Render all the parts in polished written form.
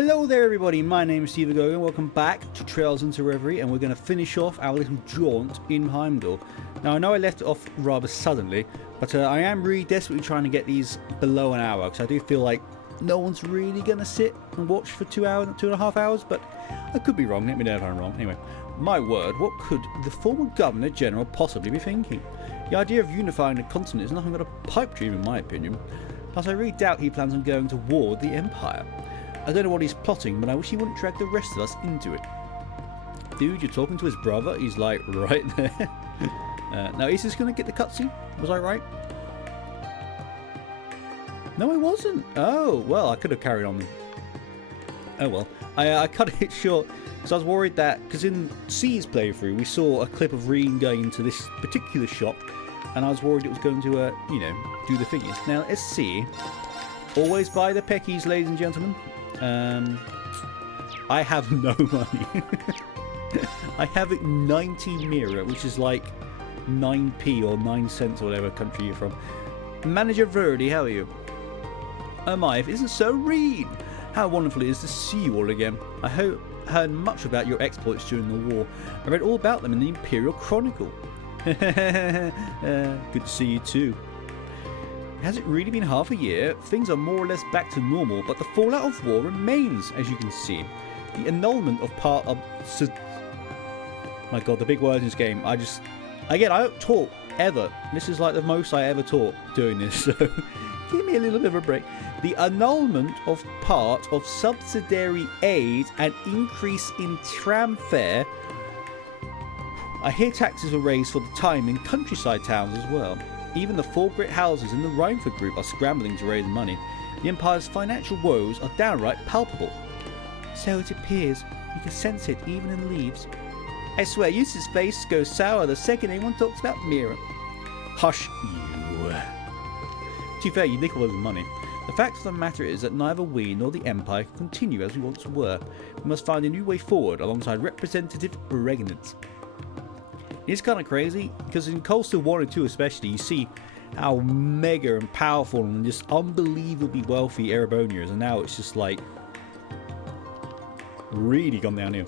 Hello there everybody, my name is Steve Agogo and welcome back to Trails into Reverie, and we're going to finish off our little jaunt in Heimdall. Now I know I left it off rather suddenly, but I am really desperately trying to get these below an hour, because I do feel like no one's really going to sit and watch for 2.5 hours, but I could be wrong, let me know if I'm wrong. Anyway, my word, what could the former Governor General possibly be thinking? The idea of unifying the continent is nothing but a pipe dream in my opinion. Plus I really doubt he plans on going to war with the Empire. I don't know what he's plotting, but I wish he wouldn't drag the rest of us into it. Dude, you're talking to his brother? He's like right there. Now, is this going to get the cutscene? Was I right? No, I wasn't. Oh, well, I could have carried on. Oh, well. I cut it short because I was worried that, because in C's playthrough, we saw a clip of Rean going into this particular shop, and I was worried it was going to, do the thingies. Now, let's see. Always buy the peckies, ladies and gentlemen. I have no money. I have 90 Mira, which is like 9p or 9 cents or whatever country you're from. Manager Verdi, how are you? Oh my, if it isn't so Rean! How wonderful it is to see you all again. I heard much about your exploits during the war. I read all about them in the Imperial Chronicle. Good to see you too. Has it really been half a year? Things are more or less back to normal, but the fallout of war remains, as you can see. The annulment of part of... My god, the big words in this game. Again, I don't talk, ever. This is like the most I ever talk doing this, so give me a little bit of a break. The annulment of part of subsidiary aid and increase in tram fare. I hear taxes were raised for the time in countryside towns as well. Even the four great houses in the Rheinford group are scrambling to raise money. The Empire's financial woes are downright palpable. So it appears. You can sense it even in leaves. I swear, Eustace's face goes sour the second anyone talks about Mira. Hush, you. To be fair, you nickel his money. The fact of the matter is that neither we nor the Empire can continue as we once were. We must find a new way forward alongside Representative Regnitz. It's kind of crazy, because in Coastal 1 and 2 especially, you see how mega and powerful and just unbelievably wealthy Erebonia is, and now it's just like really gone downhill.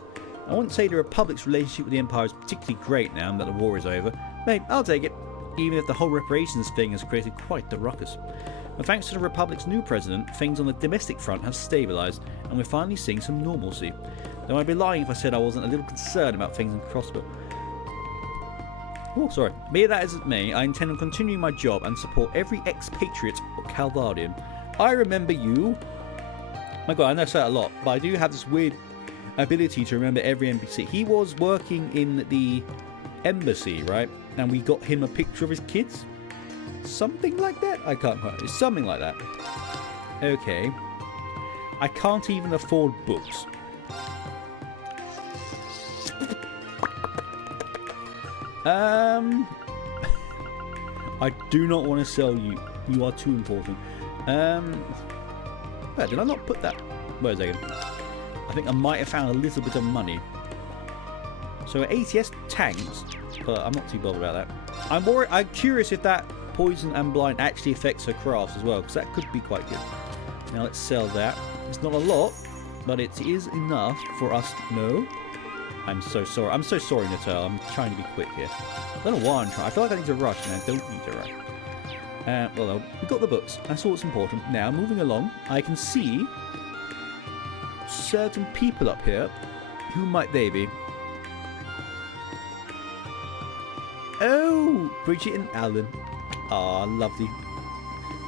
I wouldn't say the Republic's relationship with the Empire is particularly great now that the war is over. Maybe I'll take it, even if the whole reparations thing has created quite the ruckus. But thanks to the Republic's new president, things on the domestic front have stabilised, and we're finally seeing some normalcy. Though I'd be lying if I said I wasn't a little concerned about things in Crossbow. Oh, sorry. Be that as it may, I intend on continuing my job and support every expatriate or Calvardian. I remember you. My god, I know I say that a lot, but I do have this weird ability to remember every NPC. He was working in the embassy, right? And we got him a picture of his kids? Something like that? I can't quite. It's something like that. Okay. I can't even afford books. I do not want to sell you. You are too important. Where did I not put that? Where is that again? I think I might have found a little bit of money. So ATS tanks, but I'm not too bothered about that. I'm worried. I'm curious if that poison and blind actually affects her crafts as well, because that could be quite good. Now let's sell that. It's not a lot, but it is enough for us to know. I'm so sorry. I'm so sorry, Natal. I'm trying to be quick here. I don't know why I'm trying. I feel like I need to rush, and I don't need to rush. Well, we got the books. That's all that's important. Now, moving along, I can see certain people up here. Who might they be? Oh, Bridgette and Alan. Ah, lovely.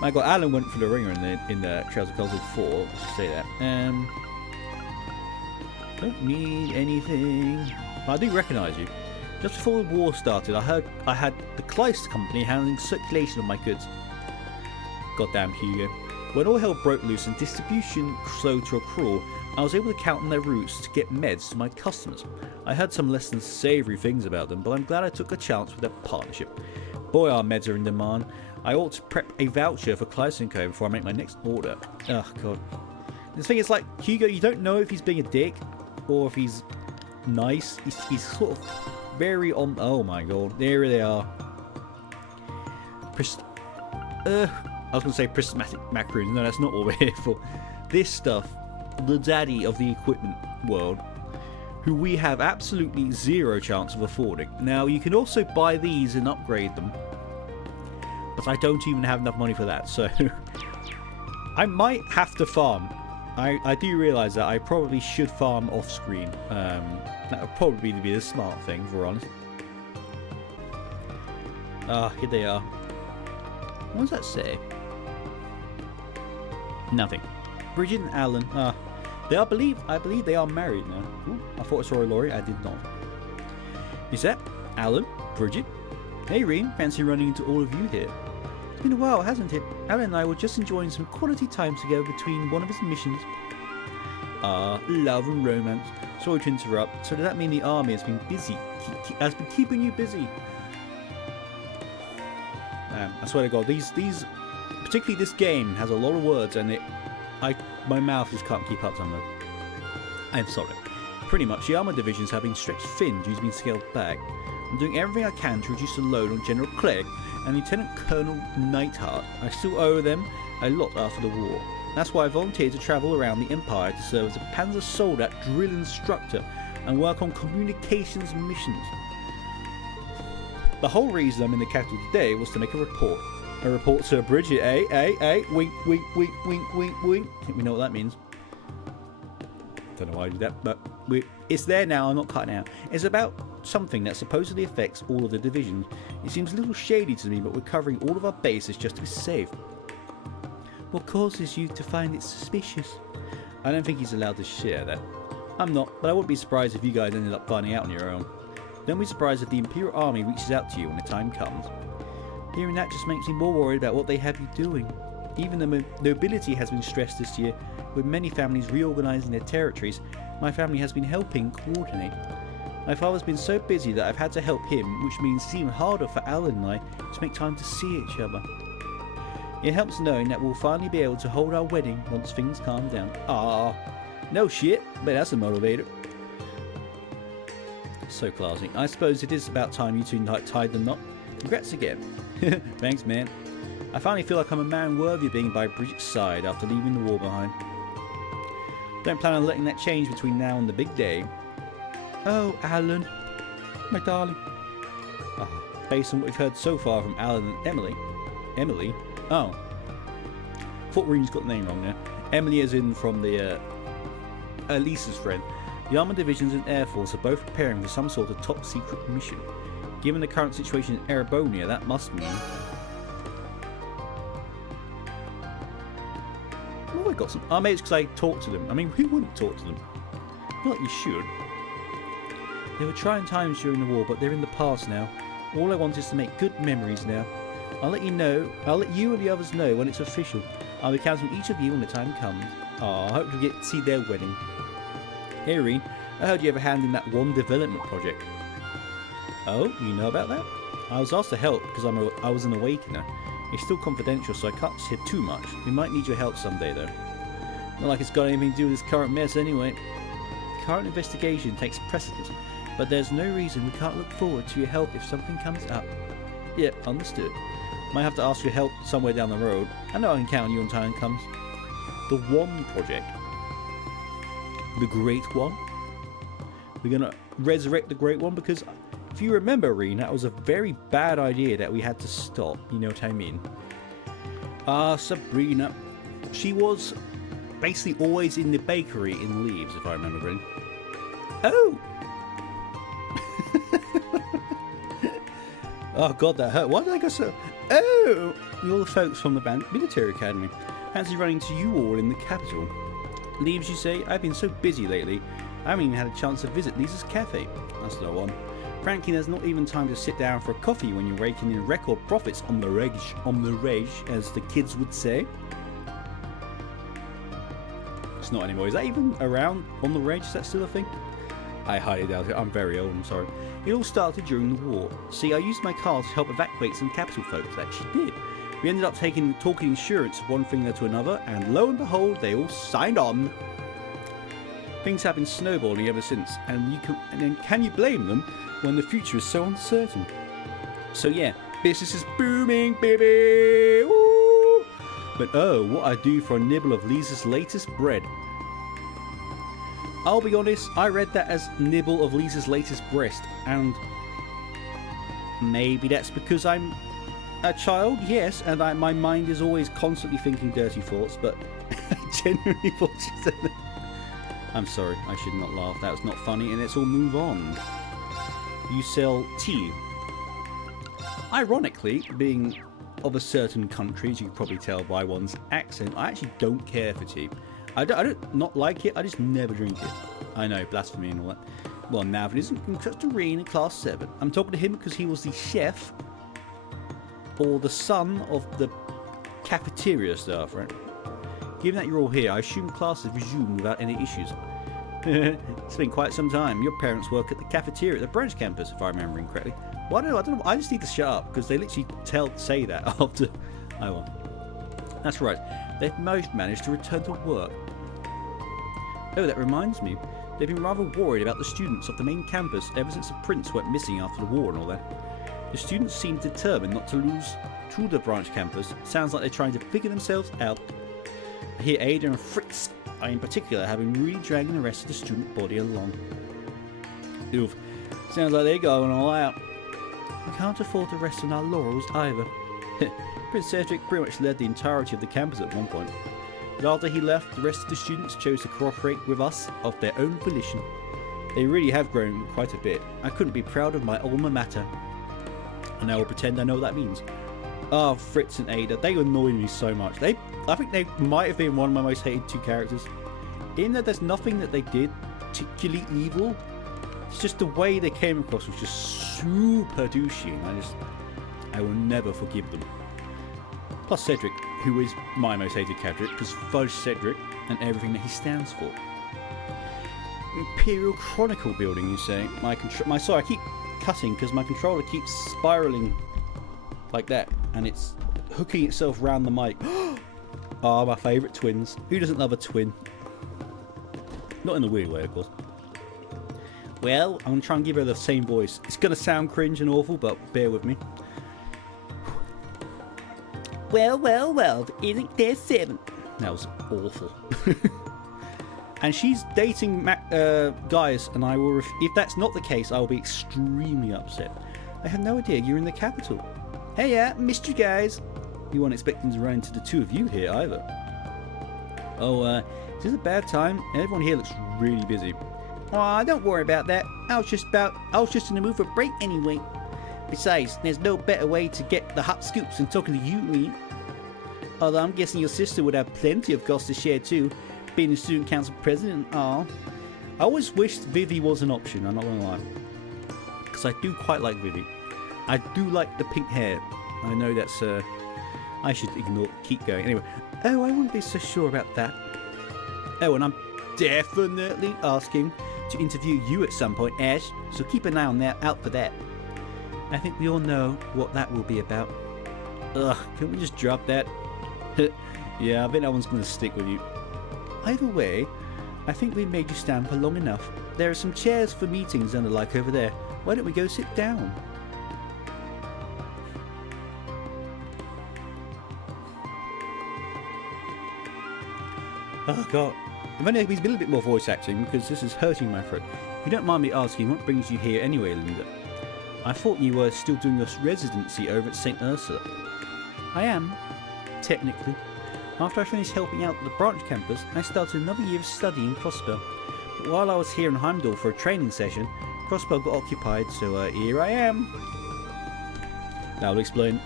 My god, Alan went for the ringer in the Trails of Coastal 4. Let's just say that. Don't need anything. I do recognise you. Just before the war started, I heard I had the Kleist company handling circulation of my goods. Goddamn Hugo. When all hell broke loose and distribution slowed to a crawl, I was able to count on their routes to get meds to my customers. I heard some less than savoury things about them, but I'm glad I took a chance with their partnership. Boy, our meds are in demand. I ought to prep a voucher for Kleist & Co before I make my next order. Oh god. The thing is, like, Hugo, you don't know if he's being a dick or if he's nice. He's sort of very on... Oh my god, there they are. I was going to say prismatic macaroons. No, that's not what we're here for. This stuff the daddy of the equipment world, who we have absolutely zero chance of affording. Now, you can also buy these and upgrade them, but I don't even have enough money for that, so I might have to farm. I do realise that I probably should farm off-screen. That would probably be the smart thing, if we're honest. Here they are. What does that say? Nothing. Bridgette and Alan. I believe they are married now. Ooh, I thought I saw a lorry. I did not. Is that Alan? Bridgette? Hey, Rean. Fancy running into all of you here. It's been a while, hasn't it? Alan and I were just enjoying some quality time together between one of his missions. Love and romance. Sorry to interrupt. So does that mean the army has been busy? Has been keeping you busy? I swear to God, these, particularly this game, has a lot of words, and my mouth just can't keep up sometimes. I'm sorry. Pretty much, the armor divisions have been stretched thin due to being scaled back. I'm doing everything I can to reduce the load on General Clegg and Lieutenant Colonel Neidhart. I still owe them a lot after the war. That's why I volunteered to travel around the Empire to serve as a Panzer Soldat drill instructor and work on communications missions. The whole reason I'm in the capital today was to make a report. A report to Bridgette, wink, wink, wink, wink, wink, wink. I think we know what that means. Don't know why I did that, but it's there now, I'm not cutting out. It's about something that supposedly affects all of the divisions. It seems a little shady to me, but we're covering all of our bases just to be safe. What causes you to find it suspicious? I don't think he's allowed to share that. I'm not, but I wouldn't be surprised if you guys ended up finding out on your own. Don't be surprised if the Imperial Army reaches out to you when the time comes. Hearing that just makes me more worried about what they have you doing. Even the nobility has been stressed this year, with many families reorganising their territories. My family has been helping coordinate. My father's been so busy that I've had to help him, which means it's even harder for Alan and I to make time to see each other. It helps knowing that we'll finally be able to hold our wedding once things calm down. No shit, but that's a motivator. So classy. I suppose it is about time you two tied the knot. Congrats again. Thanks, man. I finally feel like I'm a man worthy of being by Bridgette's side after leaving the war behind. Don't plan on letting that change between now and the big day. Oh, Alan. My darling. Based on what we've heard so far from Alan and Emily. Emily? Oh. Thought Rean's got the name wrong there. Emily as in from the Lisa's friend. The Armored Divisions and Air Force are both preparing for some sort of top secret mission. Given the current situation in Erebonia, that must mean... Oh, I got some... maybe it's because I talked to them. I mean, who wouldn't talk to them? I feel like you should. There were trying times during the war, but they're in the past now. All I want is to make good memories now. I'll let you and the others know when it's official. I'll be counting on each of you when the time comes. I hope you get to see their wedding. Hey, Rean, I heard you have a hand in that one development project. Oh, you know about that? I was asked to help because I was an awakener. It's still confidential, so I can't say too much. We might need your help someday, though. Not like it's got anything to do with this current mess anyway. Current investigation takes precedence, but there's no reason we can't look forward to your help if something comes up. Yep, understood. Might have to ask for your help somewhere down the road. I know I can count on you when time comes. The One Project. The Great One? We're gonna resurrect the Great One because if you remember, Rean, that was a very bad idea that we had to stop. You know what I mean? Sabrina. She was basically always in the bakery in Leaves, if I remember right. Oh! Oh god, that hurt. Why did I go so... Oh! You're the folks from the military academy. Fancy running to you all in the capital. Leaves, you say? I've been so busy lately. I haven't even had a chance to visit Lisa's cafe. That's no one. Frankly, there's not even time to sit down for a coffee when you're raking in record profits on the rage, as the kids would say. It's not anymore. Is that even around? On the rage? Is that still a thing? I highly doubt it. I'm very old, I'm sorry. It all started during the war. See, I used my car to help evacuate some capital folks. That she did. We ended up talking insurance of one thing to another, and lo and behold, they all signed on. Things have been snowballing ever since, and can you blame them when the future is so uncertain? So yeah, business is booming, baby! Woo! But oh, what I do for a nibble of Lisa's latest bread. I'll be honest, I read that as nibble of Lisa's latest breast, and maybe that's because I'm a child, yes, and my mind is always constantly thinking dirty thoughts, but I genuinely thought she said that. I'm sorry, I should not laugh, that was not funny, and let's all move on. You sell tea. Ironically, being of a certain country, as you can probably tell by one's accent, I actually don't care for tea. I don't not like it, I just never drink it. I know, blasphemy and all that. Well, now if it isn't just a Rean in Class 7. I'm talking to him because he was the chef, or the son of the cafeteria staff, right? Given that you're all here, I assume classes resume without any issues. It's been quite some time. Your parents work at the cafeteria at the branch campus, if I'm remembering correctly. Well, I don't know. I just need to shut up because they literally say that after. Oh well. That's right. They've most managed to return to work. Oh, that reminds me. They've been rather worried about the students of the main campus ever since the prince went missing after the war and all that. The students seem determined not to lose to the branch campus. Sounds like they're trying to figure themselves out. I hear Ada and Fritz, in particular, have been really dragging the rest of the student body along. Oof. Sounds like they're going all out. We can't afford to rest on our laurels either. Prince Cedric pretty much led the entirety of the campus at one point. But after he left, the rest of the students chose to cooperate with us of their own volition. They really have grown quite a bit. I couldn't be proud of my alma mater. And I will pretend I know what that means. Oh, Fritz and Ada, they annoy me so much. I think they might have been one of my most hated two characters. In that there's nothing that they did particularly evil. It's just the way they came across was just super douchey, and I will never forgive them. Plus Cedric, who is my most hated character, because fudge Cedric and everything that he stands for. Imperial Chronicle building, you say? Sorry, I keep cutting because my controller keeps spiraling like that, and it's hooking itself round the mic. Ah, my favourite twins. Who doesn't love a twin? Not in the weird way, of course. Well, I'm going to try and give her the same voice. It's going to sound cringe and awful, but bear with me. Well, isn't there 7? That was awful. And she's dating Gaius, and I will. If that's not the case, I will be extremely upset. I have no idea you're in the capital. Hey, missed you guys. You weren't expecting to run into the two of you here either. Oh, is this a bad time? Everyone here looks really busy. Aw, don't worry about that. I was just in the mood for a break anyway. Besides, there's no better way to get the hot scoops than talking to you, Rean. Although I'm guessing your sister would have plenty of costs to share too, being the student council president and all. I always wished Vivi was an option, I'm not gonna lie. Because I do quite like Vivi. I do like the pink hair. I know that's I should keep going. Anyway, oh, I wouldn't be so sure about that. Oh, and I'm definitely asking to interview you at some point, Ash, so keep an eye on that, out for that. I think we all know what that will be about. Ugh, can we just drop that? Yeah, I think that one's going to stick with you. Either way, I think we made you stand for long enough. There are some chairs for meetings and the like over there. Why don't we go sit down? Oh god. I've only been a little bit more voice acting because this is hurting my throat. If you don't mind me asking, what brings you here anyway, Linde? I thought you were still doing your residency over at St. Ursula. I am, technically. After I finished helping out at the branch campus, I started another year of study in Crossbell. But while I was here in Heimdall for a training session, Crossbell got occupied, so here I am. Now I'll explain.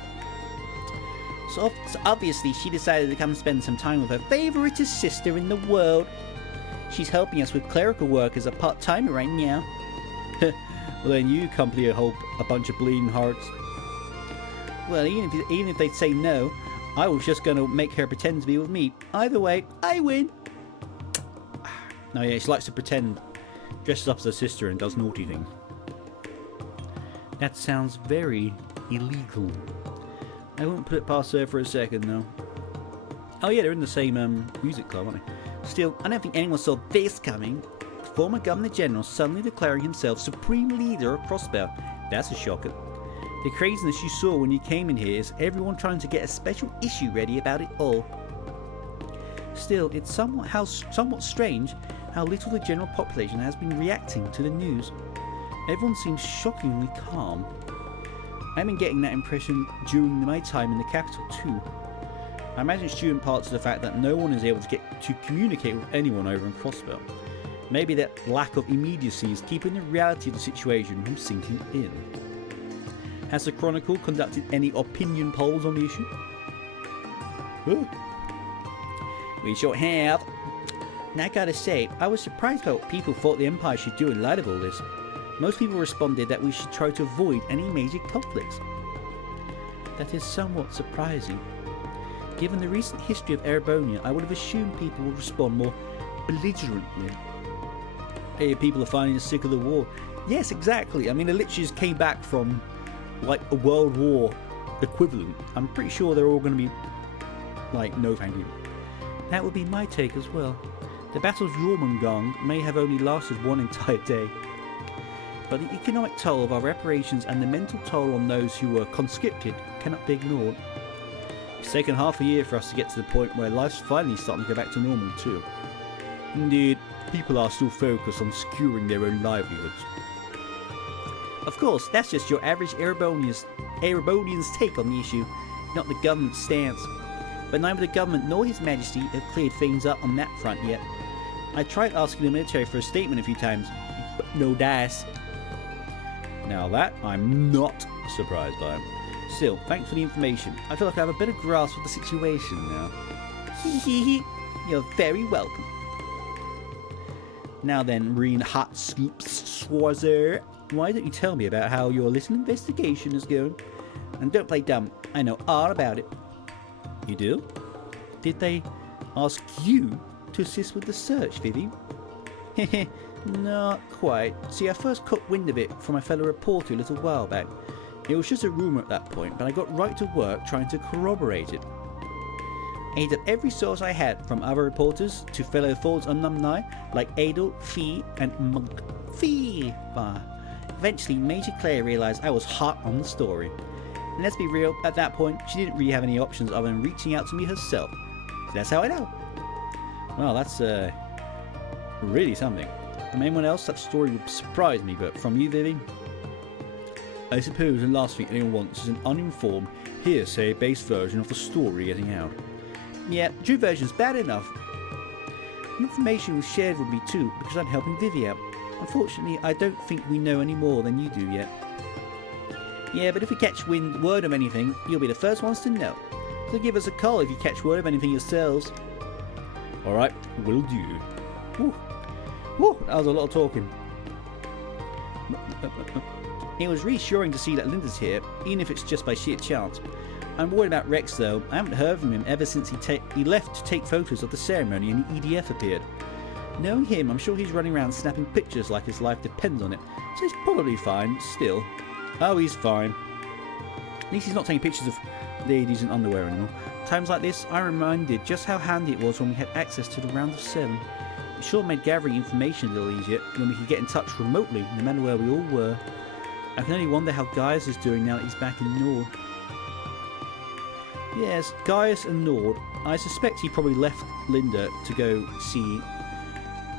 So obviously she decided to come spend some time with her favouriteest sister in the world. She's helping us with clerical work as a part-timer right now. Well then you accompany a bunch of bleeding hearts. Well, even if they say no, I was just going to make her pretend to be with me. Either way, I win. No, yeah, she likes to pretend, dresses up as her sister and does naughty things. That sounds very illegal. I wouldn't put it past her for a second, though. Oh yeah, they're in the same music club, aren't they? Still, I don't think anyone saw this coming. The former Governor General suddenly declaring himself Supreme Leader of Crossbell. That's a shocker. The craziness you saw when you came in here is everyone trying to get a special issue ready about it all. Still, it's somewhat strange how little the general population has been reacting to the news. Everyone seems shockingly calm. I've been getting that impression during my time in the capital too. I imagine it's due in part to the fact that no one is able to get to communicate with anyone over in Crossbell. Maybe that lack of immediacy is keeping the reality of the situation from sinking in. Has the Chronicle conducted any opinion polls on the issue? Ooh. We sure have. And I gotta say, I was surprised by what people thought the Empire should do in light of all this. Most people responded that we should try to avoid any major conflicts. That is somewhat surprising. Given the recent history of Erebonia, I would have assumed people would respond more belligerently. Hey, people are finally sick of the war. Yes, exactly. I mean, they literally just came back from, like, a World War equivalent. I'm pretty sure they're all going to be, like, no thank you. That would be my take as well. The Battle of Jormungand may have only lasted one entire day. But the economic toll of our reparations and the mental toll on those who were conscripted cannot be ignored. It's taken half a year for us to get to the point where life's finally starting to go back to normal too. Indeed, people are still focused on securing their own livelihoods. Of course, that's just your average Erebonian's take on the issue, not the government's stance. But neither the government nor His Majesty have cleared things up on that front yet. I tried asking the military for a statement a few times, but no dice. Now that I'm not surprised by. Still, thanks for the information. I feel like I have a better grasp of the situation now. Hee hee hee. You're very welcome. Now then, Rean Hot Scoops Schwarzer, why don't you tell me about how your little investigation is going? And don't play dumb. I know all about it. You do? Did they ask you to assist with the search, Vivi? Heh, not quite. See, I first caught wind of it from my fellow reporter a little while back. It was just a rumour at that point, but I got right to work trying to corroborate it. I ate up every source I had, from other reporters to fellow Falls alumni like Adel, Fee, and Monk. Fee! Eventually, Major Claire realised I was hot on the story. And let's be real, at that point, she didn't really have any options other than reaching out to me herself. So that's how I know. Well, that's really something. From anyone else, that story would surprise me, but from you, Vivi? I suppose the last thing anyone wants is an uninformed, hearsay-based version of the story getting out. Yeah, the true version's bad enough. The information was shared with me too, because I'm helping Vivi out. Unfortunately, I don't think we know any more than you do yet. Yeah, but if we catch word of anything, you'll be the first ones to know. So give us a call if you catch word of anything yourselves. Alright, will do. Whew. Whew, that was a lot of talking. It was reassuring to see that Linda's here, even if it's just by sheer chance. I'm worried about Rex though. I haven't heard from him ever since he left to take photos of the ceremony and the EDF appeared. Knowing him, I'm sure he's running around snapping pictures like his life depends on it, so he's probably fine, still. Oh, he's fine. At least he's not taking pictures of ladies in underwear anymore. Times like this, I'm reminded just how handy it was when we had access to the Round of 7. It sure made gathering information a little easier when we could get in touch remotely, no matter where we all were. I can only wonder how Gaius is doing now that he's back in Nord. Yes, Gaius and Nord. I suspect he probably left Linde to go see.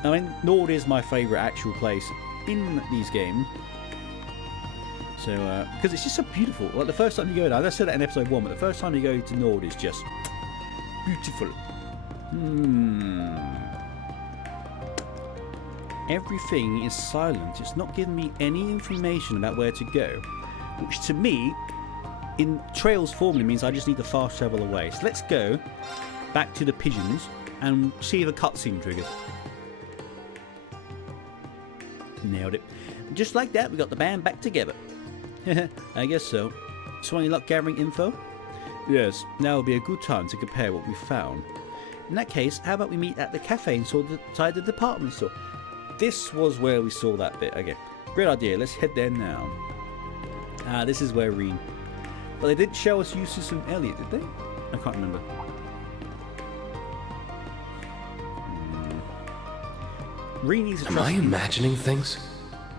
I mean, Nord is my favourite actual place in these games. So, because it's just so beautiful. Like the first time you go there, I said that in episode 1, but the first time you go to Nord is just beautiful. Everything is silent. It's not giving me any information about where to go, which to me, in Trails formula, means I just need to fast travel away. So let's go back to the pigeons and see if a cutscene triggers. Nailed it. Just like that, we got the band back together. I guess so. So any luck gathering info? Yes, now will be a good time to compare what we found. In that case, how about we meet at the cafe inside the department store? This was where we saw that bit. Okay, great idea. Let's head there now. This is where Rean. Well, they didn't show us Eustace and Elliot, did they? I can't remember. Rean needs to trust. Am I imagining things?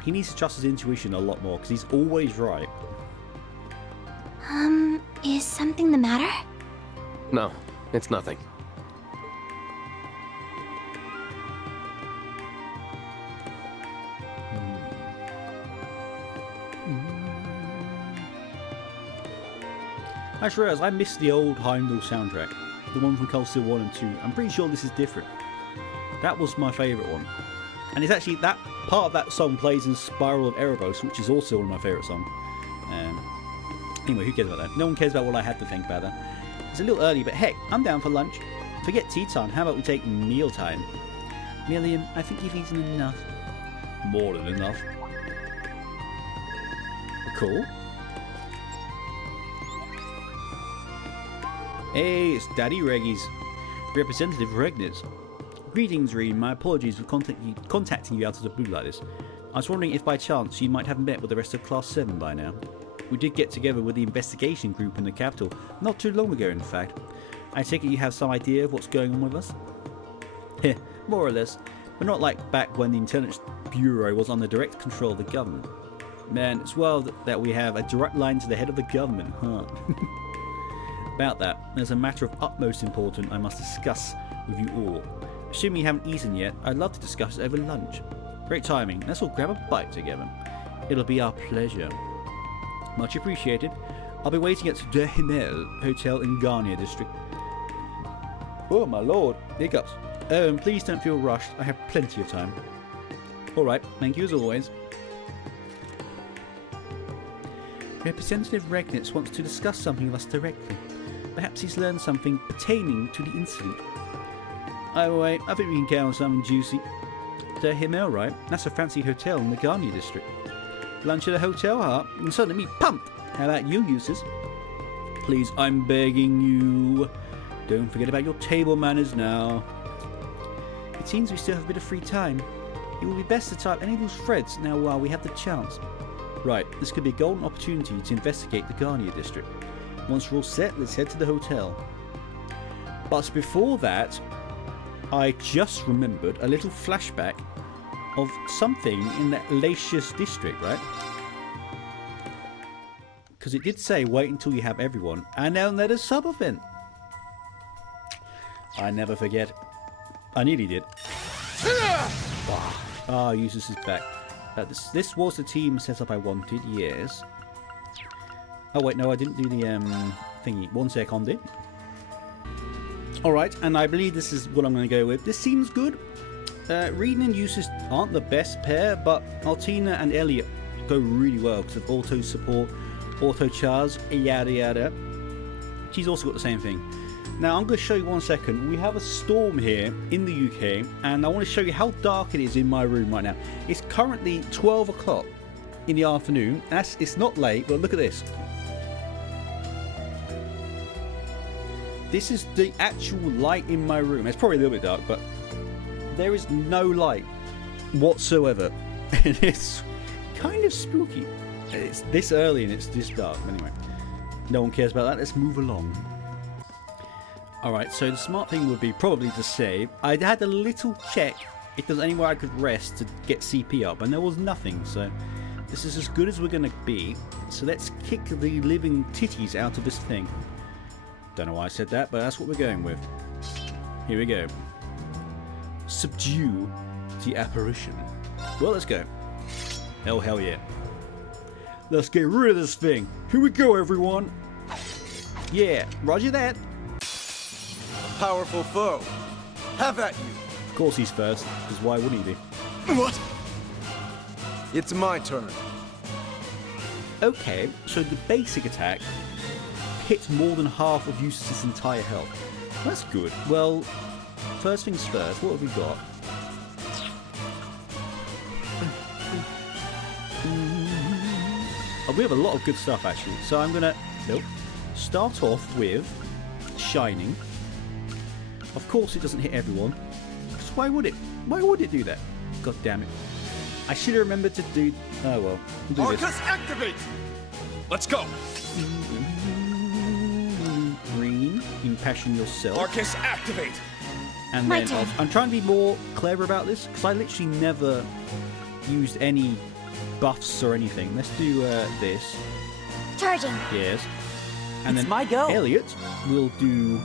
He needs to trust his intuition a lot more because he's always right. Is something the matter? No, it's nothing. I just realised I missed the old Heimdall soundtrack. The one from Cold Steel 1 and 2. I'm pretty sure this is different. That was my favourite one. And it's actually that part of that song plays in Spiral of Erebos, which is also one of my favourite songs. Anyway, who cares about that? No one cares about what I had to think about that. It's a little early, but heck, I'm down for lunch. Forget tea time, how about we take meal time? Milliam, I think you've eaten enough. More than enough. Cool. Hey, it's Daddy Reggie's Representative Regnitz. Greetings, Rean. My apologies for contacting you out of the blue like this. I was wondering if by chance you might have met with the rest of Class 7 by now. We did get together with the investigation group in the capital not too long ago, in fact. I take it you have some idea of what's going on with us? Heh, more or less. But not like back when the Intelligence Bureau was under direct control of the government. Man, it's well that we have a direct line to the head of the government, huh? About that, there's a matter of utmost importance I must discuss with you all. Assuming you haven't eaten yet, I'd love to discuss it over lunch. Great timing, let's all grab a bite together. It'll be our pleasure. Much appreciated. I'll be waiting at the Himmel Hotel in Garnier district. Oh my lord, hiccups. Please don't feel rushed, I have plenty of time. Alright, thank you as always. Representative Regnitz wants to discuss something with us directly. Perhaps he's learned something pertaining to the incident. Either way, I think we can count on something juicy. The Himmel, right? That's a fancy hotel in the Garnier district. Lunch at a hotel, huh? And suddenly me pumped. How about you, Eustace? Please, I'm begging you. Don't forget about your table manners now. It seems we still have a bit of free time. It will be best to type any of those threads now while we have the chance. Right, this could be a golden opportunity to investigate the Garnier district. Once we're all set, let's head to the hotel. But before that, I just remembered a little flashback of something in that Latius district, right? Because it did say wait until you have everyone, and then there's a sub-event. I never forget. I nearly did. Ah, Eustace is back. This was the team setup I wanted, yes. Oh wait, no, I didn't do the thingy. One sec, on did. Alright, and I believe this is what I'm going to go with. This seems good. Rean and Eustace aren't the best pair, but Altina and Elliot go really well because of auto support, auto charge, yada yada. She's also got the same thing. Now I'm going to show you 1 second. We have a storm here in the UK, and I want to show you how dark it is in my room right now. It's currently 12 o'clock in the afternoon. It's not late, but look at this. This is the actual light in my room. It's probably a little bit dark, but there is no light whatsoever. And it's kind of spooky. It's this early and it's this dark. Anyway, no one cares about that. Let's move along. Alright, so the smart thing would be probably to save. I had a little check if there's anywhere I could rest to get CP up, and there was nothing, so this is as good as we're going to be. So let's kick the living titties out of this thing. Don't know why I said that, but that's what we're going with. Here we go. Subdue the apparition. Well, let's go. Oh, hell yeah. Let's get rid of this thing. Here we go, everyone. Yeah, roger that. Powerful foe. Have at you. Of course he's first, because why wouldn't he be? What? It's my turn. Okay, so the basic attack hits more than half of Eustace's entire health. That's good. Well, first things first, what have we got? Oh, we have a lot of good stuff, actually. So I'm going to start off with Shining. Of course it doesn't hit everyone. Because why would it? Why would it do that? God damn it. I should have remembered to do... Oh, well. We'll do Arcus, activate! Let's go! Green, impassion yourself. Arcus, activate! And My then turn. I'm trying to be more clever about this, because I literally never used any buffs or anything. Let's do this. Charging. Yes. And It's then my go. Elliot will do...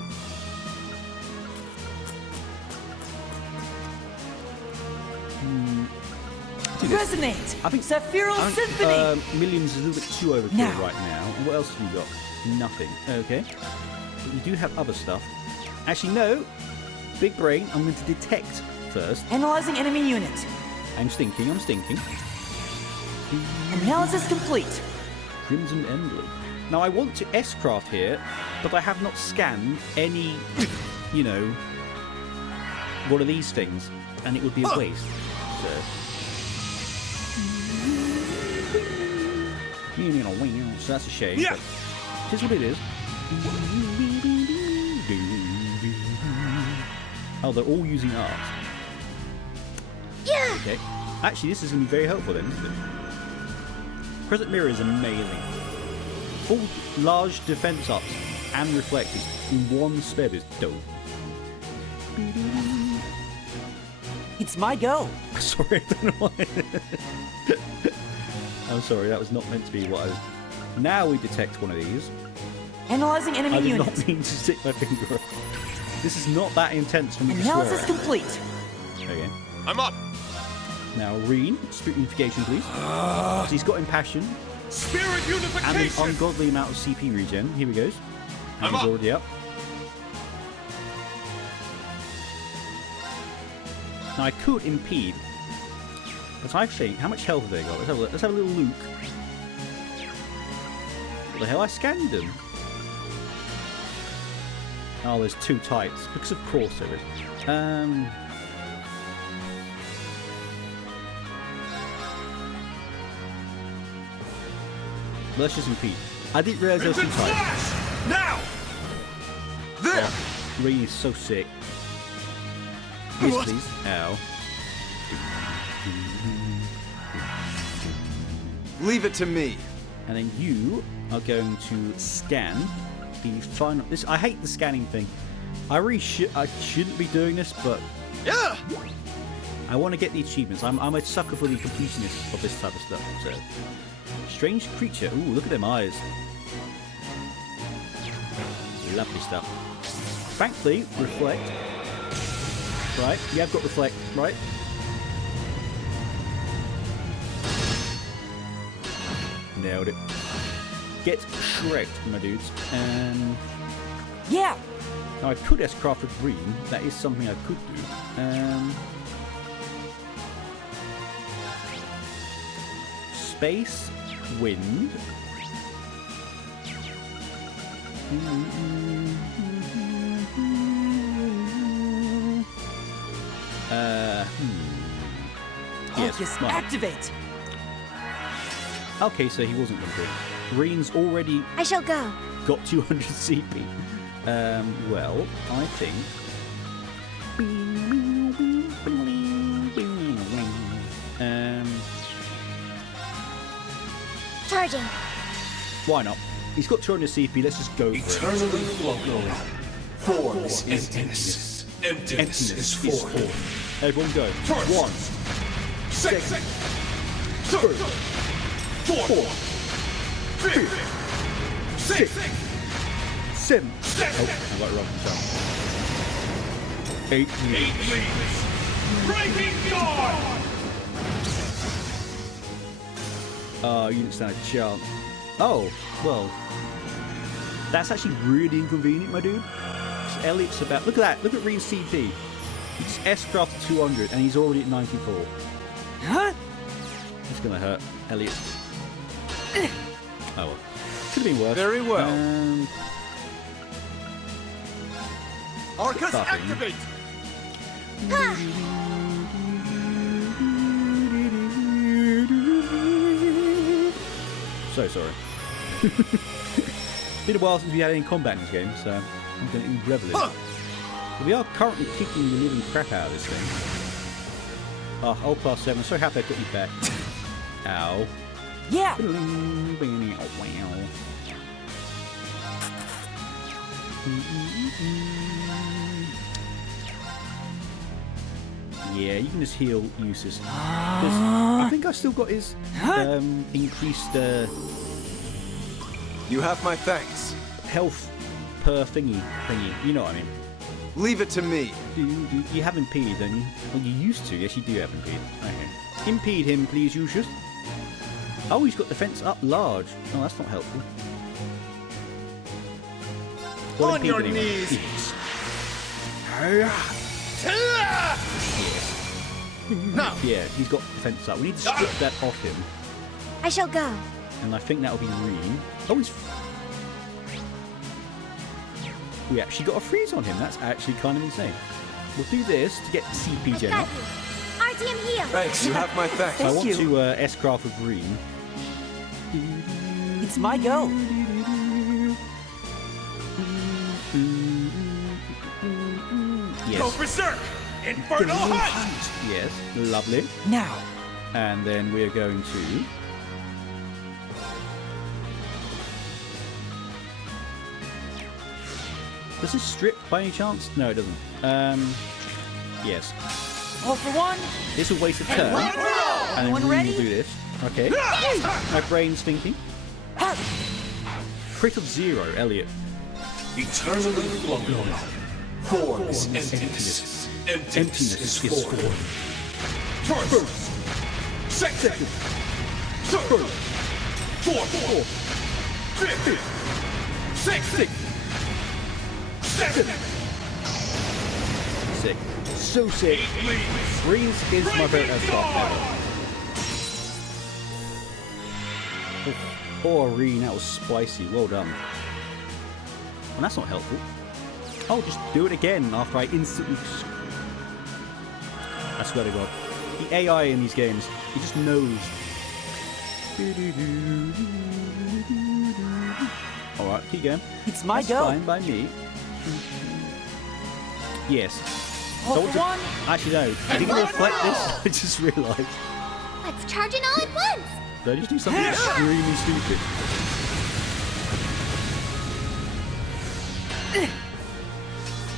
Resonate! I think Sephiroth Symphony! Millions is a little bit too overkill Now. right now. And what else have we got? Nothing. Okay. But you do have other stuff. Actually, no. Big brain. I'm going to detect first. Analyzing enemy unit. I'm stinking. Analysis complete. Crimson Emblem. Now, I want to S-craft here, but I have not scanned any, you know, one of these things, and it would be a waste. So. So that's a shame. Yeah. But it is what it is. Oh, they're all using art. Yeah. Okay. Actually, this is going to be very helpful then, isn't it? Present Mirror is amazing. Full large defense ups and reflectors in one spell is dope. It's my go. Sorry, I don't know why. I'm sorry, that was not meant to be what I was. Now we detect one of these. Analyzing enemy I did unit. not mean to stick my finger up. This is not that intense for me to swear Analysis at. complete. Okay. I'm up. Now, Rean, spirit unification, please. So he's got impassion Spirit and an unification. ungodly amount of CP regen. Here he goes. And I'm he's up. already up. Now, I could impede, but I think, how much health have they got? Let's have a little look. What the hell? I scanned them. Oh, there's two types. Because of course there is. Let's just impede. I didn't realise there was two Crimson types. Flash. Now. There. Rean is so sick. Yes, What? please. Ow. Leave it to me. And then you are going to scan the final. This I hate the scanning thing. I really shouldn't be doing this, but Yeah. I want to get the achievements. I'm a sucker for the completionist of this type of stuff. So, strange creature. Ooh, look at them eyes. Lovely stuff. Thankfully, reflect. Right, you have got reflect. Right. Nailed it. Get shreked, my dudes. Yeah. Now I could S-craft with Rean. That is something I could do. Space, wind. Yes, Focus right. activate. Okay, so he wasn't going to do it. Rean's already I shall go. got 200 CP. Well, I think. Charging. Why not? He's got 200 CP. Let's just go for it. Eternally flowing. Form is emptiness. Emptiness is form. Everyone go. First. 1, 6. 2, 4. 3, 6. 7. Oh, I got it wrong. Sorry. 8. 8 leaves. Breaking guard. You didn't stand a chance. Oh, well. That's actually really inconvenient, my dude. Elliot's about. Look at that. Look at Rean's CP. He's S-craft 200 and he's already at 94. Huh? It's gonna hurt. Elliot. Oh well. Could have been worse. Very well. Arcus Stopping. activate. So sorry. Been a while since we had any combat in this game, so I'm going to eat Reverie. Huh. We are currently kicking the living crap out of this thing. Oh, old class 7. So happy I got you back. Ow. Yeah. Yeah, you can just heal Eustace. 'Cause I think I've still got his increased You have my thanks. health per thingy. You know what I mean? Leave it to me. You have impede, don't you? Well, you used to. Yes, you do have impede. Okay. Impede him, please, Eustace. Oh, he's got defense up large. Oh, that's not helpful. Well, On your anyway. knees. Yes. Now, Yeah, he's got defense up. We need to strip that off him. I shall go. And I think that'll be Rean. Oh, he's... We actually got a freeze on him. That's actually kind of insane. We'll do this to get CP I've gen got up. you. RTM heal. thanks. You have my thanks. So I Thank want you. to S-craft with Rean. It's my go. Go Yes. berserk! Infernal hunt! Yes. Lovely. Now. And then we are going to... Does this strip by any chance? No, it doesn't. Yes. All for one. This will waste a turn. And then Everyone Rean ready? will do this. Okay. My brain's thinking. Ha! Crit of 0, Elliot. Eternally flowing. Form is emptiness. Emptiness is form. First. Second. Third. Fourth. Fifth. Sixth. Seventh. Sick. So sick. Rean's is my favorite S-craft ever. Oh, Rean, that was spicy. Well done. And that's not helpful. Oh, just do it again after I instantly... I swear to God. The AI in these games, he just knows. Alright, keep going. It's my That's go. fine by me. Yes. All Don't for one. Actually, no. I didn't reflect this. I just realised. Let's charge in all at once. Did I just do something extremely stupid?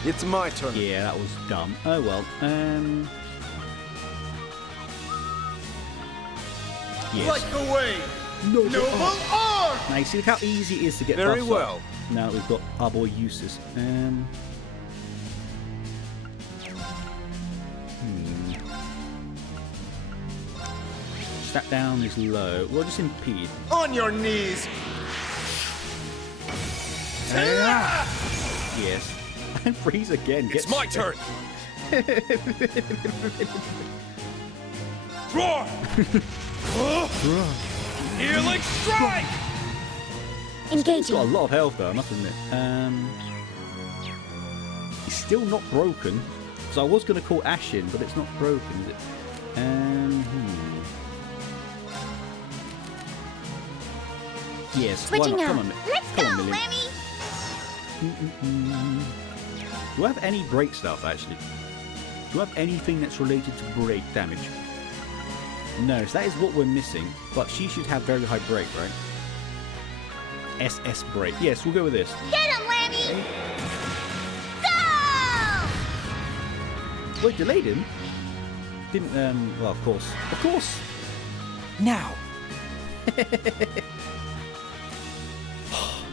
It's my turn. Yeah, that was dumb. Oh well. Yes. Like the way. Noble arm! Now you see, look how easy it is to get Very buffs up. well. Now that we've got our boy Eustace. Step down is low. We'll just impede. On your knees. Yes. And freeze again. It's my turn. Roar! Healing strike! He's got a Engaging. lot of health though, I must admit. He's still not broken. So I was going to call Ash in, but it's not broken, is it? Yes. why Switching not? out. Come on, Let's come go, on, Millie. Lemmy. Do I have any break stuff actually? Do I have anything that's related to break damage? No, so that is what we're missing. But she should have very high break, right? SS break. Yes, we'll go with this. Get him, Lemmy. Go! Wait, delayed him? Didn't, well, of course. Of course! Now.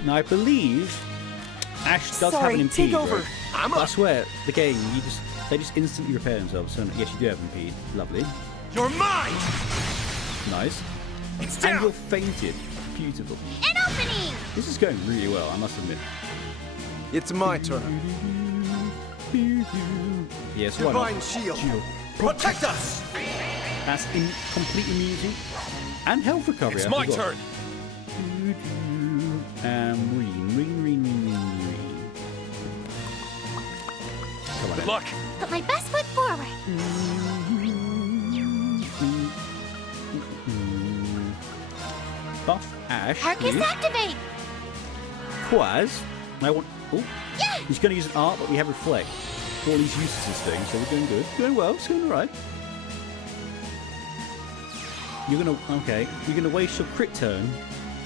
Now, I believe Ash does Sorry, have an impede, take over. right? I'm But I up. swear, the game, they just instantly repair themselves. So, yes, you do have impede. Lovely. You're mine! Nice. It's And down! you're fainted. Beautiful. An opening. This is going really well, I must admit. It's my turn. Yes, why not? Divine shield. Shield. Protect us! That's in complete immunity. And health recovery. It's I my forgot. turn. Rean. Come on. Good luck. Put my best foot forward. Buff Ash. Arcus please. activate. Quaz. I want. Oh, Yeah. he's going to use an art, but we have reflect. For all these useless things, so we're doing good. Doing well. It's going alright. You're gonna. Okay. You're gonna waste your crit turn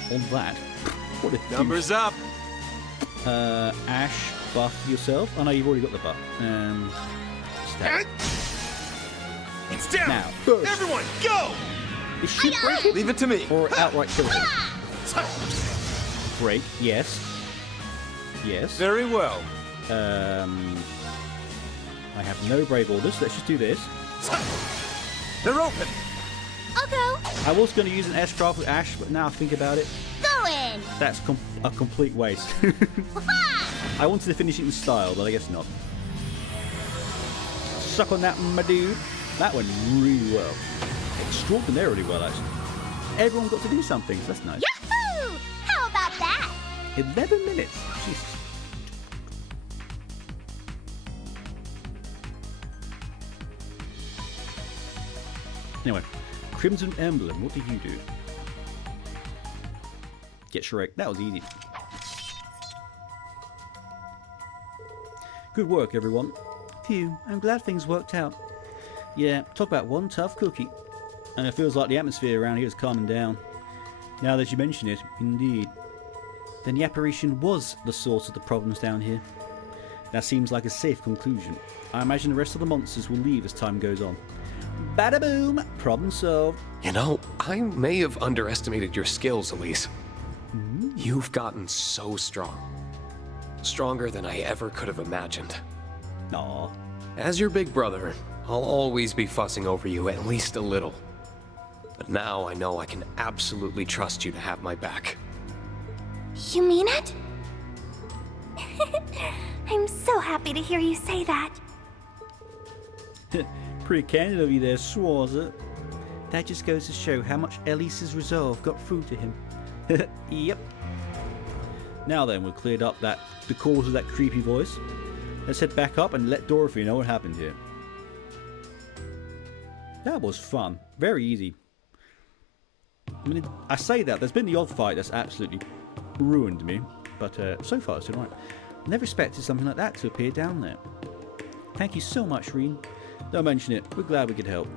on that. What a douche. Numbers up. Ash, buff yourself. Oh no, you've already got the buff. Stab. It's down! Now, first. Everyone, go! Is she break Leave it to me. or outright kill him? Break. Yes. Yes. Very well. I have no brave orders. Let's just do this. They're open. I'll go. I was going to use an S-craft with Ash, but now I think about it, Go in. that's a complete waste. I wanted to finish it in style, but I guess not. Suck on that, my dude. That went really well. Extraordinarily well, actually. Everyone got to do something, so that's nice. Yahoo! How about that? 11 minutes. Jesus. Anyway, Crimson Emblem, what did you do? Get Shrek. That was easy. Good work, everyone. Phew, I'm glad things worked out. Yeah, talk about one tough cookie. And it feels like the atmosphere around here is calming down. Now that you mention it, indeed. Then the apparition was the source of the problems down here. That seems like a safe conclusion. I imagine the rest of the monsters will leave as time goes on. Bada boom! Problem solved. You know, I may have underestimated your skills, Elise. You've gotten so strong. Stronger than I ever could have imagined. Aw. As your big brother, I'll always be fussing over you at least a little. But now I know I can absolutely trust you to have my back. You mean it? I'm so happy to hear you say that. Pretty candid of you there, Schwarzer. That just goes to show how much Elise's resolve got through to him. Yep. Now then, we've cleared up the cause of that creepy voice. Let's head back up and let Dorethee know what happened here. That was fun. Very easy. I mean, I say that. There's been the odd fight that's absolutely ruined me. But so far, it's been right. Never expected something like that to appear down there. Thank you so much, Rean. Don't mention it. We're glad we could help.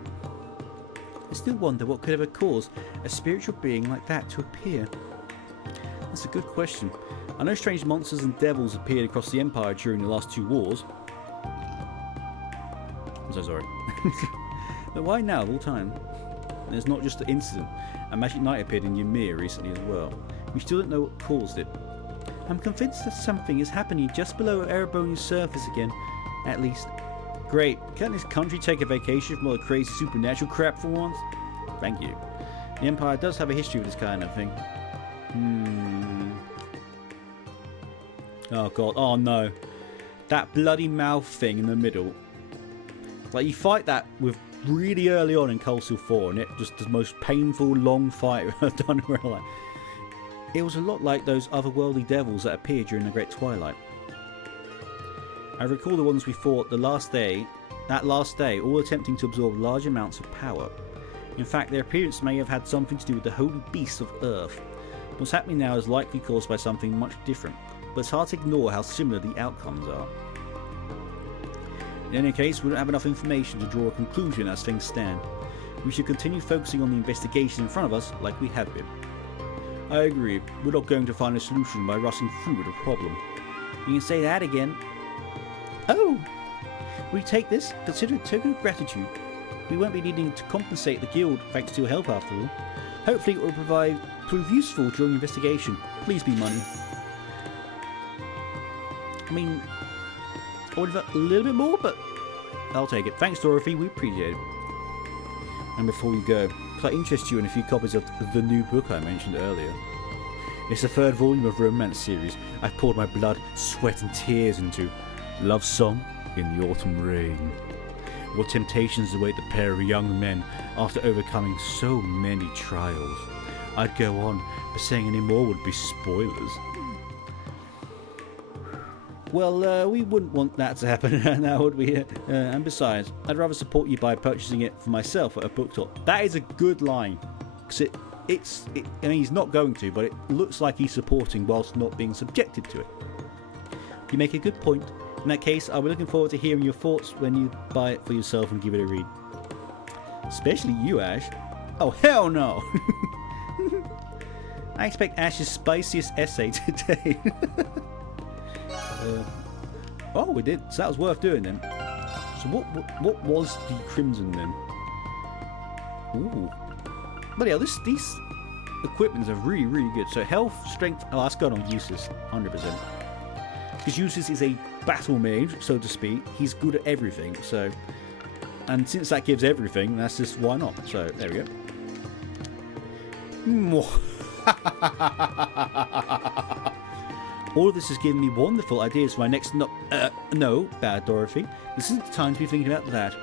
I still wonder what could have caused a spiritual being like that to appear. That's a good question. I know strange monsters and devils appeared across the Empire during the last 2 wars. I'm so sorry. But why now of all time? And it's not just an incident. A magic knight appeared in Ymir recently as well. We still don't know what caused it. I'm convinced that something is happening just below Erebonia's surface again. At least. Great. Can't this country take a vacation from all the crazy supernatural crap for once? Thank you. The Empire does have a history of this kind of thing. Oh god. Oh no. That bloody mouth thing in the middle. Like, you fight that with really early on in Cold Steel 4, and it just the most painful long fight I've done in real life. It was a lot like those otherworldly devils that appeared during the Great Twilight. I recall the ones we fought that last day, all attempting to absorb large amounts of power. In fact, their appearance may have had something to do with the holy beasts of Earth. What's happening now is likely caused by something much different, but it's hard to ignore how similar the outcomes are. In any case, we don't have enough information to draw a conclusion as things stand. We should continue focusing on the investigation in front of us like we have been. I agree, we're not going to find a solution by rushing through with a problem. You can say that again. Oh! We take this, consider it a token of gratitude. We won't be needing to compensate the guild thanks to your help after all. Hopefully it will prove useful during investigation. Please be money. I mean, I would have a little bit more, but I'll take it. Thanks, Dorethee. We appreciate it. And before we go, could I interest you in a few copies of the new book I mentioned earlier? It's the 3rd volume of Romance series I've poured my blood, sweat and tears into. Love Song in the Autumn Rain. What temptations await the pair of young men after overcoming so many trials. I'd go on, but saying any more would be spoilers. Well, we wouldn't want that to happen now, would we? And besides, I'd rather support you by purchasing it for myself at a bookstop. That is a good line. Because I mean, he's not going to, but it looks like he's supporting whilst not being subjected to it. You make a good point. In that case, I'll be looking forward to hearing your thoughts when you buy it for yourself and give it a read. Especially you, Ash. Oh, hell no! I expect Ash's spiciest essay today. Oh, we did. So that was worth doing then. So what was the Crimson then? Ooh. But yeah, these equipments are really, really good. So health, strength. Oh, that's going on Useless, 100%. Because Useless is a battle mage, so to speak. He's good at everything. So, and since that gives everything, that's just why not. So there we go. All of this has given me wonderful ideas for my next no, bad Dorothy. This isn't the time to be thinking about that.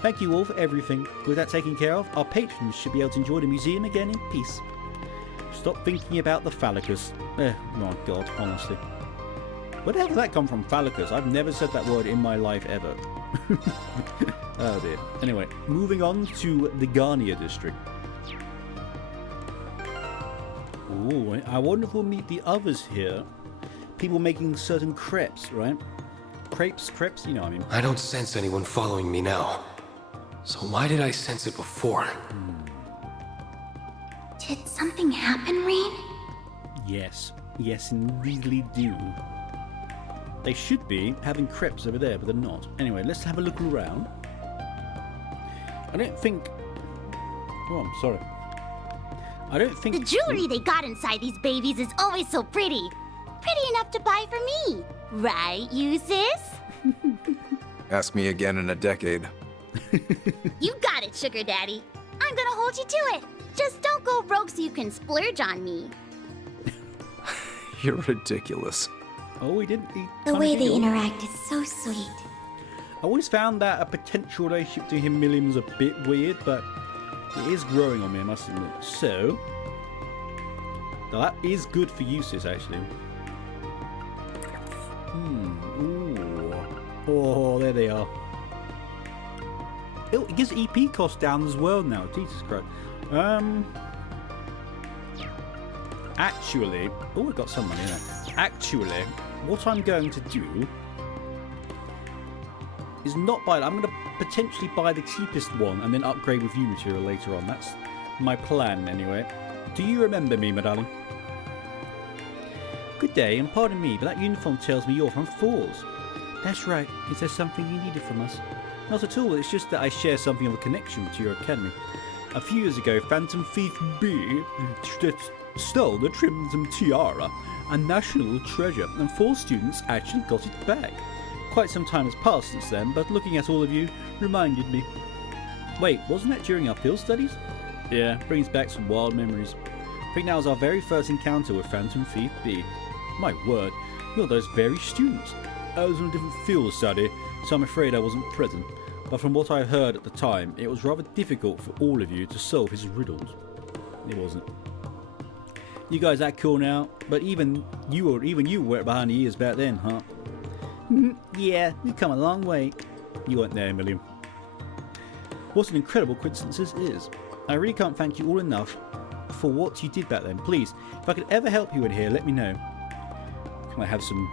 Thank you all for everything. With that taken care of, our patrons should be able to enjoy the museum again in peace. Stop thinking about the phallicus. My God, honestly. Where the hell did that come from, phallicus? I've never said that word in my life ever. Oh dear. Anyway, moving on to the Garnier district. Ooh, I wonder if we'll meet the others here. People making certain crepes, right? Crepes, you know what I mean. I don't sense anyone following me now. So why did I sense it before? Did something happen, Rean? Yes, indeedly do. They should be having crepes over there, but they're not. Anyway, let's have a look around. I don't think... Oh, I'm sorry. I don't think... The jewelry they got inside these babies is always so pretty. Pretty enough to buy for me. Right, you sis? Ask me again in a decade. You got it, Sugar Daddy. I'm gonna hold you to it. Just don't go rogue so you can splurge on me. You're ridiculous. Oh, we didn't... The way they interact is so sweet. I always found that a potential relationship between him and Million was a bit weird, but it is growing on me, I must admit. So, now that is good for uses, actually. Ooh. Oh, there they are. Oh, it gives EP cost down as well now. Jesus Christ. Actually, oh, I got some money now. Actually, what I'm going to do is not buy it. I'm going to potentially buy the cheapest one and then upgrade with view material later on. That's my plan, anyway. Do you remember me, my darling? Good day, and pardon me, but that uniform tells me you're from Falls. That's right. Is there something you needed from us? Not at all. It's just that I share something of a connection to your academy. A few years ago, Phantom Thief B stole the Crimson Tiara, a national treasure, and 4 students actually got it back. Quite some time has passed since then, but looking at all of you reminded me. Wait, wasn't that during our field studies? Yeah, brings back some wild memories. I think that was our very first encounter with Phantom Thief B. My word, you're those very students. I was in a different field study, so I'm afraid I wasn't present. But from what I heard at the time, it was rather difficult for all of you to solve his riddles. It wasn't. You guys act cool now, but even you were behind the ears back then, huh? Yeah, we've come a long way. You weren't there, Million. What an incredible coincidence this is. I really can't thank you all enough for what you did back then. Please, if I could ever help you in here, let me know. Can I have some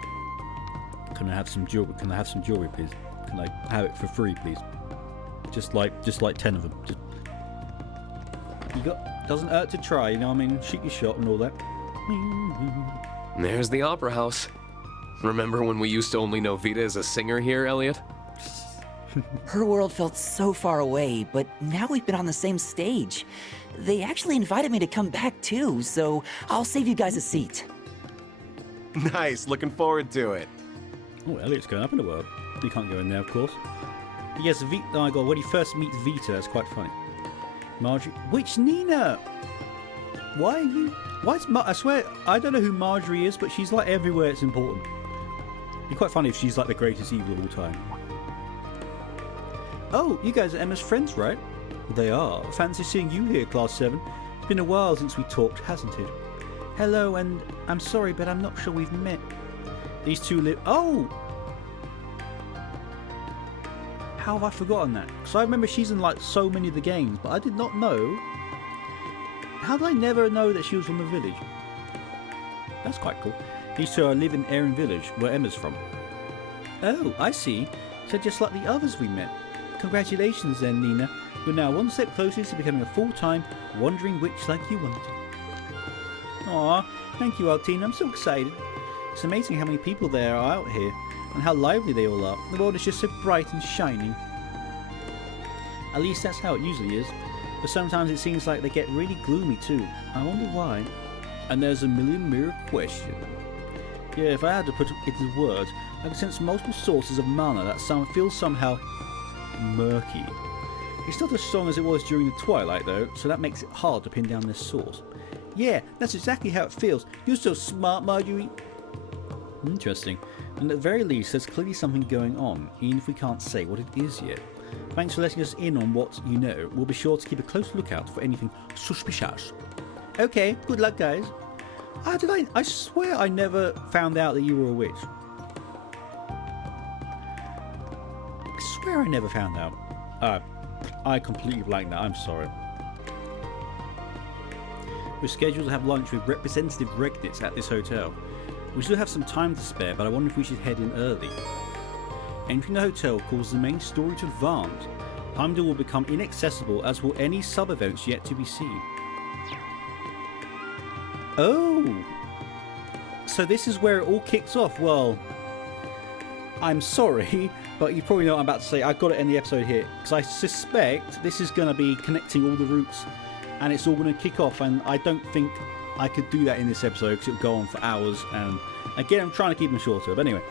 jewelry? Can I have some jewelry, please? Can I have it for free, please? Just like 10 of them. Doesn't hurt to try, you know what I mean? Shoot your shot and all that. There's the Opera House. Remember when we used to only know Vita as a singer here, Elliot? Her world felt so far away, but now we've been on the same stage. They actually invited me to come back too, so I'll save you guys a seat. Nice, looking forward to it. Oh, Elliot's going up in the world. You can't go in there, of course. Yes, Vita. Oh my God, when he first meets Vita, that's quite funny. Marjorie. Which Nina? Why are you? Why is I swear, I don't know who Marjorie is, but she's like everywhere it's important. It'd be quite funny if she's like the greatest evil of all time. Oh, you guys are Emma's friends, right? They are. Fancy seeing you here, Class 7. It's been a while since we talked, hasn't it? Hello, and I'm sorry, but I'm not sure we've met. These two live... Oh! How have I forgotten that? Because I remember she's in like so many of the games, but I did not know. How did I never know that she was from the village? That's quite cool. These two live in Erin Village, where Emma's from. Oh, I see. So just like the others we met. Congratulations then, Nina. You're now one step closer to becoming a full-time wandering witch like you wanted. Aw, thank you, Altina. I'm so excited. It's amazing how many people there are out here, and how lively they all are. The world is just so bright and shining. At least that's how it usually is. But sometimes it seems like they get really gloomy too. I wonder why. And there's a million-mirror question. Yeah, if I had to put it into words, I can sense multiple sources of mana that feels somehow murky. It's not as strong as it was during the Twilight though, so that makes it hard to pin down this source. Yeah, that's exactly how it feels. You're so smart, Marjorie. Interesting. And at the very least, there's clearly something going on, even if we can't say what it is yet. Thanks for letting us in on what you know. We'll be sure to keep a close lookout for anything suspicious. Okay, good luck, guys. I swear I never found out that you were a witch. I swear I never found out. I completely blanked that. I'm sorry. We're scheduled to have lunch with Representative Regnitz at this hotel. We still have some time to spare, but I wonder if we should head in early. Entering the hotel causes the main story to advance. Heimdall will become inaccessible, as will any sub-events yet to be seen. Oh! So this is where it all kicks off. Well, I'm sorry, but you probably know what I'm about to say. I've got to end the episode here, because I suspect this is going to be connecting all the routes, and it's all going to kick off, and I don't think I could do that in this episode, because it'll go on for hours, and again, I'm trying to keep them shorter. But anyway,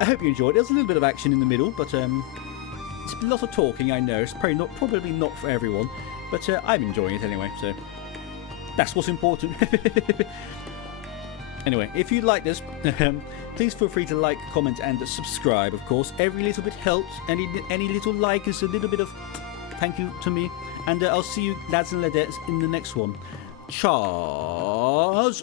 I hope you enjoyed. There's a little bit of action in the middle, but it's a lot of talking, I know. It's probably not for everyone, but I'm enjoying it anyway, so that's what's important. Anyway, if you like this, please feel free to like, comment, and subscribe, of course. Every little bit helps. Any little like is a little bit of thank you to me. And I'll see you, lads and ladettes, in the next one. Cheers!